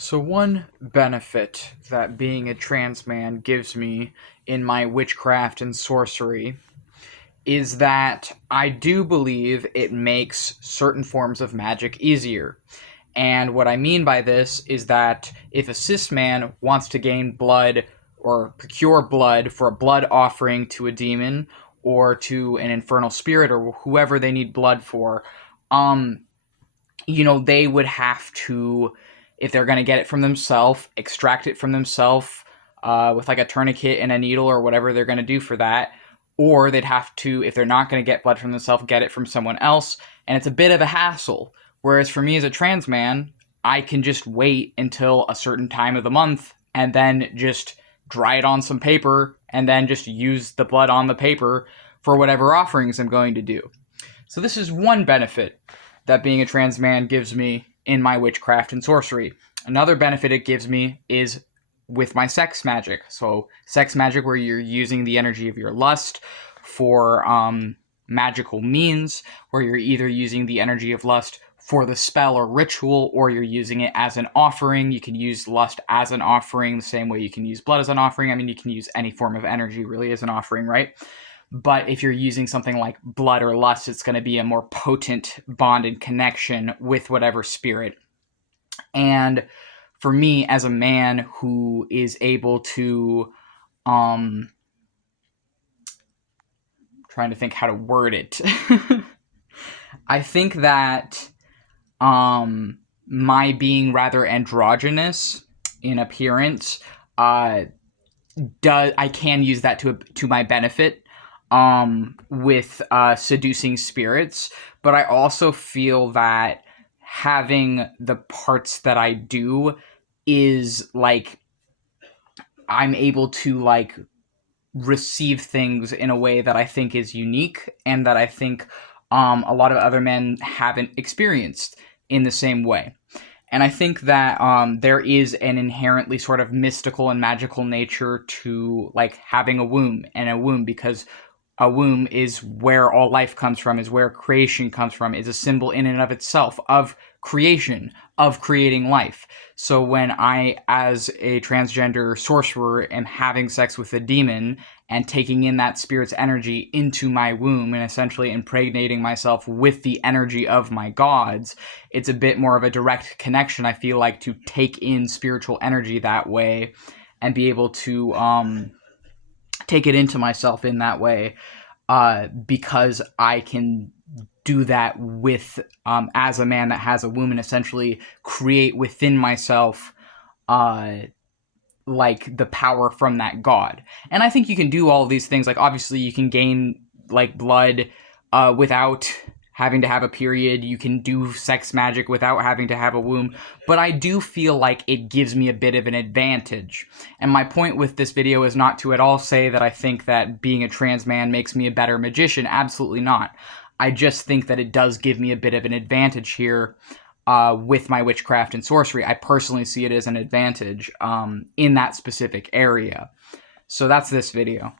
So one benefit that being a trans man gives me in my witchcraft and sorcery is that I do believe it makes certain forms of magic easier. And what I mean by this is that if a cis man wants to gain blood or procure blood for a blood offering to a demon or to an infernal spirit or whoever they need blood for, um, they would have to, if they're going to get it from themselves, extract it from themselves with like a tourniquet and a needle or whatever they're going to do for that. Or they'd have to, if they're not going to get blood from themselves, get it from someone else. And it's a bit of a hassle. Whereas for me as a trans man, I can just wait until a certain time of the month and then just dry it on some paper and then just use the blood on the paper for whatever offerings I'm going to do. So this is one benefit that being a trans man gives me in my witchcraft and sorcery. Another benefit it gives me is with my sex magic. So sex magic where you're using the energy of your lust for magical means, where you're either using the energy of lust for the spell or ritual, or you're using it as an offering. You can use lust as an offering the same way you can use blood as an offering. I mean, you can use any form of energy really as an offering, right? But if you're using something like blood or lust, it's going to be a more potent bond and connection with whatever spirit. And for me, as a man who is able to, trying to think how to word it, I think that my being rather androgynous in appearance, I can use that to my benefit. With seducing spirits, but I also feel that having the parts that I do is like I'm able to like receive things in a way that I think is unique and that I think a lot of other men haven't experienced in the same way. And I think that there is an inherently sort of mystical and magical nature to like having a womb because a womb is where all life comes from, is where creation comes from, is a symbol in and of itself of creation, of creating life. So when I, as a transgender sorcerer, am having sex with a demon and taking in that spirit's energy into my womb and essentially impregnating myself with the energy of my gods, it's a bit more of a direct connection, I feel like, to take in spiritual energy that way and be able to take it into myself in that way, because I can do that with as a man that has a womb and essentially create within myself like the power from that god. And I think you can do all of these things. Like obviously you can gain like blood without having to have a period. You can do sex magic without having to have a womb. But I do feel like it gives me a bit of an advantage. And my point with this video is not to at all say that I think that being a trans man makes me a better magician. Absolutely not. I just think that it does give me a bit of an advantage here with my witchcraft and sorcery. I personally see it as an advantage in that specific area. So that's this video.